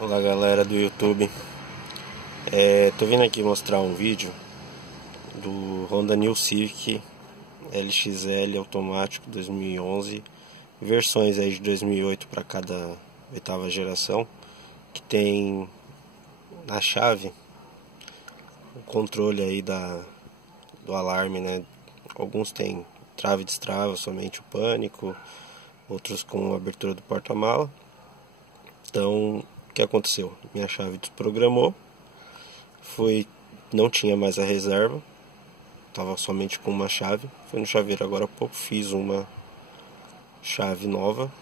Olá galera do YouTube, tô vindo aqui mostrar um vídeo do Honda New Civic LXL automático 2011, versões aí de 2008 para cada oitava geração, que tem na chave o controle aí do alarme, né? Alguns tem trava e destrava, somente o pânico, outros com abertura do porta-mala. Então, o que aconteceu? Minha chave desprogramou, não tinha mais a reserva, estava somente com uma chave. Fui no chaveiro agora há pouco, fiz uma chave nova.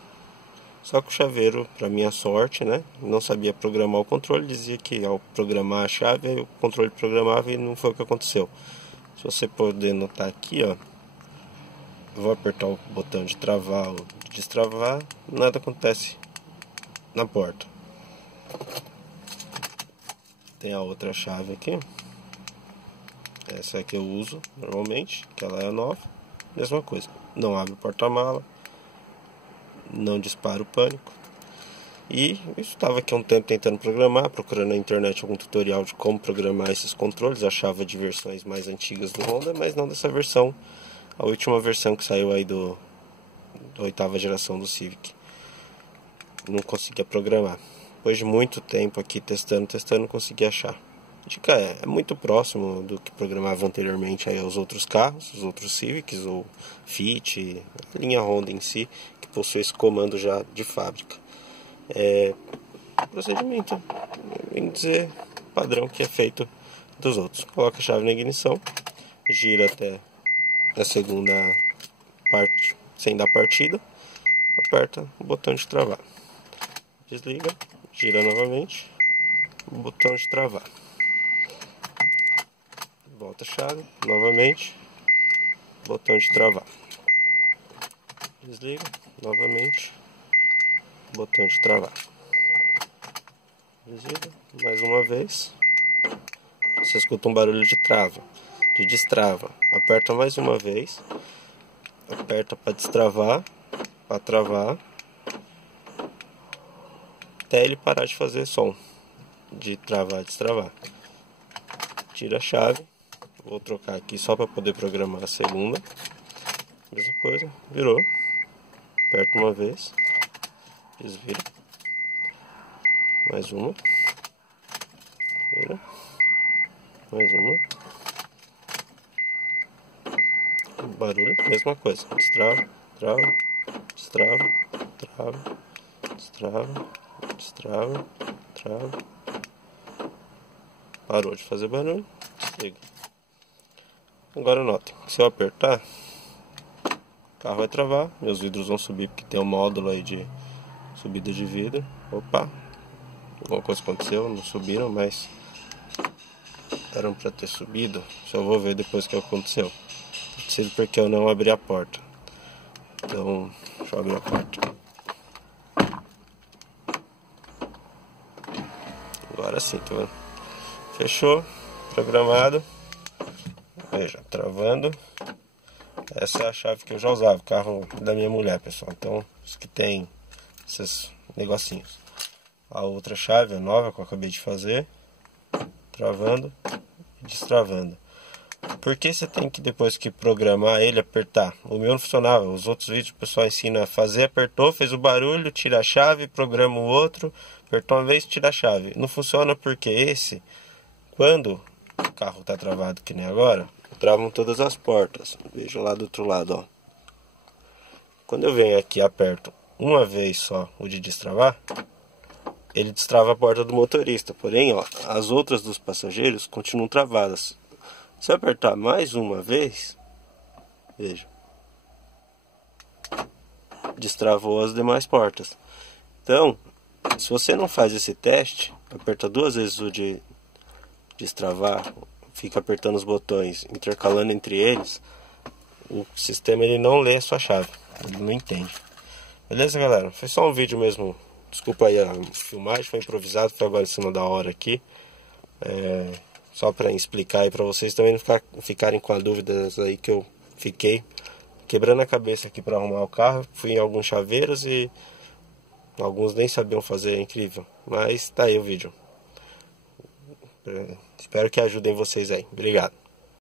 Só que o chaveiro, para minha sorte, né, não sabia programar o controle, dizia que ao programar a chave, o controle programava, e não foi o que aconteceu. Se você poder notar aqui, ó, eu vou apertar o botão de travar ou de destravar, nada acontece na porta. Tem a outra chave aqui, essa é a que eu uso normalmente, que ela é nova. Mesma coisa, não abre o porta-mala, não dispara o pânico. E eu estava aqui há um tempo tentando programar, procurando na internet algum tutorial de como programar esses controles. Achava de versões mais antigas do Honda, mas não dessa versão, a última versão que saiu aí da oitava geração do Civic. Não conseguia programar. Depois de muito tempo aqui testando, consegui achar. A dica é muito próximo do que programava anteriormente aí aos outros carros, os outros Civics ou Fit, a linha Honda em si, que possui esse comando já de fábrica. Procedimento, bem dizer, padrão que é feito dos outros. Coloca a chave na ignição, gira até a segunda parte sem dar partida, aperta o botão de travar, desliga, gira novamente, o botão de travar, volta a chave, novamente, botão de travar, desliga, novamente, botão de travar, desliga, mais uma vez, você escuta um barulho de trava, de destrava, aperta mais uma vez, aperta para destravar, para travar, até ele parar de fazer som de travar, destravar. Tira a chave, vou trocar aqui só para poder programar a segunda. Mesma coisa, virou, aperta uma vez, desvira, mais uma, vira, mais uma, barulho, mesma coisa, destrava, trava, destrava, trava, destrava, destrava, trava, parou de fazer barulho, desliga. Agora notem, se eu apertar, o carro vai travar, meus vidros vão subir porque tem um módulo aí de subida de vidro. Opa, alguma coisa aconteceu, não subiram, mas eram para ter subido. Só vou ver depois o que aconteceu. Pode ser porque eu não abri a porta. Então, deixa eu abrir a porta. Agora sim, tá vendo? Fechou, programado. Veja, travando. Essa é a chave que eu já usava, o carro da minha mulher, pessoal. Então, os que tem esses negocinhos. A outra chave, a nova que eu acabei de fazer, travando e destravando. Por que você tem que, depois que programar ele, apertar? O meu não funcionava. Os outros vídeos o pessoal ensina a fazer, apertou, fez o barulho, tira a chave, programa o outro, apertou uma vez, tira a chave. Não funciona porque esse, quando o carro está travado que nem agora, travam todas as portas. Vejam lá do outro lado, ó. Quando eu venho aqui e aperto uma vez só o de destravar, ele destrava a porta do motorista. Porém, ó, as outras dos passageiros continuam travadas. Se eu apertar mais uma vez, veja, destravou as demais portas. Então, se você não faz esse teste, aperta duas vezes o de destravar, fica apertando os botões, intercalando entre eles, o sistema ele não lê a sua chave, ele não entende. Beleza, galera? Foi só um vídeo mesmo. Desculpa aí a filmagem, foi improvisado, foi agora em cima da hora aqui. Só para explicar aí para vocês também não ficarem com a dúvida aí que eu fiquei quebrando a cabeça aqui para arrumar o carro. Fui em alguns chaveiros e Alguns nem sabiam fazer, é incrível. Mas tá aí o vídeo. Espero que ajudem vocês aí. Obrigado.